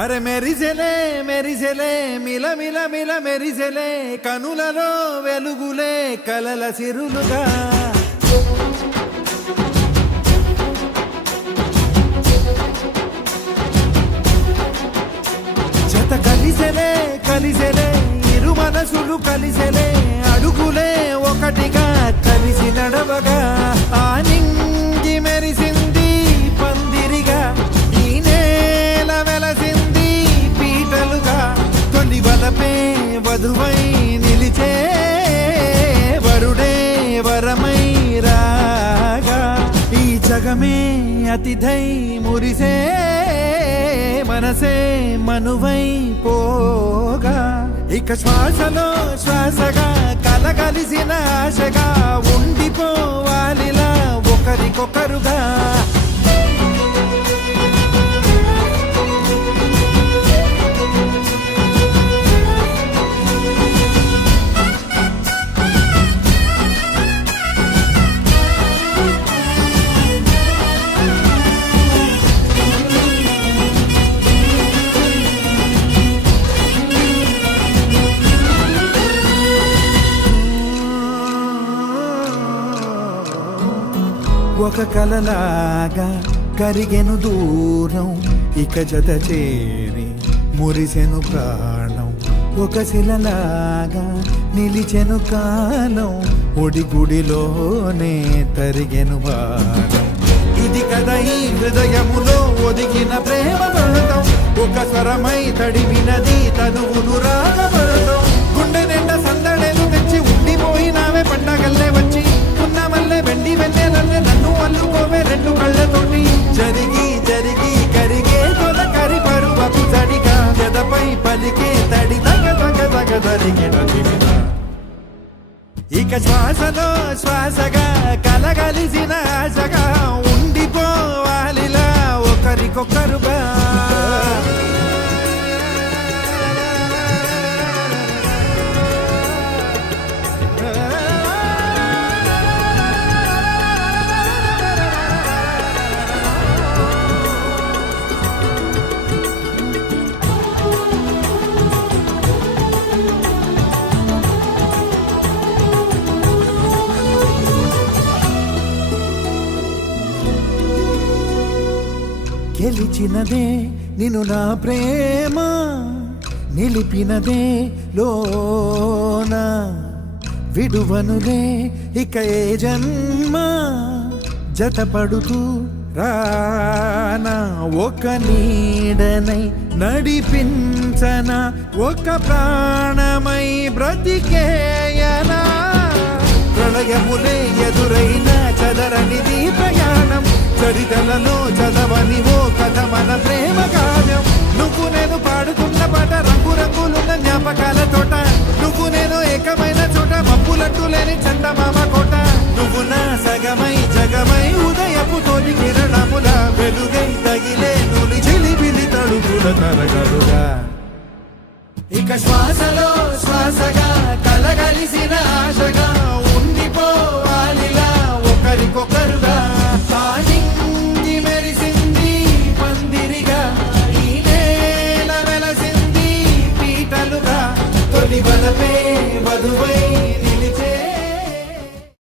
అరే మెరిసెలే మెరిసెలే మిల మిల మిల మెరిసెలే కనులలో వెలుగులే కలల సిరులుగా జత కలిసెలే కలిసెలే ఇరు మనసులు కలిసెలే అడుగులే ఒకటిగా కలిసి నడవగా ఆ నింగి మెరిసింది పందిరిగా ఈ నేల వెలసింది పీటలుగా తొలి వలపే వధువై నిలిచే వరుడే వరమై రాగా ఈ జగమే అతిథై మురిసే మనసే మనువై పోగా ఇక శ్వాసలో శ్వాసగా కలగలిసిన ఆశగా ఉండిపోవాలిలా ఒకరికొకరుగా ఒక కలలాగా కరిగెను దూరం ఇక జత చేరి మురిసెను ప్రాణం ఒక శిలలాగా నిలిచెను కాలం ఒడిగుడిలోనే తరిగెను వారం ఇది కదా ఈ హృదయములో ఒదిగిన ప్రేమ పడతాం ఒక స్వరమై తడివినది తనువును రాగపడతాం గుండె నిండా సందడేలు తెచ్చి ఉండిపోయినావే పండగల్లే వచ్చి ఉన్న మల్లె వెండి వెన్నెలల్లే నన్ను అల్లుకోవే రెండు కళ్ళతోటి జరిగి జరిగి కరిగే తొల కరి పరువపు తడిగా జదపై పలికే తడి తగ తగ తగ తరిగిన జీవిత ఇక శ్వాసలో శ్వాసగా కలగలిసిన ఆశగా ఉండిపోవాలిలా ఒకరికొకరుగా గెలిచినదే నిన్ను నా ప్రేమ నిలిపినదే లోన విడువనులే ఇక ఏ జన్మ జతపడుతూ రానా ఒక నీడనై నడిపించన ఒక ప్రాణమై బ్రతికేయనా ప్రళయములే ఎదురైన చదరనిది ప్రయాణం చరితలలో చదవని జ్ఞాపకాల తోట నువ్వు నేను ఏకమైన చోట మప్పులంటూ లేని చందమామ కోట నువ్వు నా సగమై జగమై ఉదయపు తోటి కిరణముల వెలుగై తగిలే నులి చిలిబిలి తడుపుల తరగలుగా ఇక శ్వాసలో శ్వాసగా కలగలిసిన ఆశగా ఉండిపోవాలిలా ఒకరికొకరుగా తానింది మెరిసింది పందిరిగా ఈ నేల వెలసింది పీటలుగా తొలి బలపే వధువై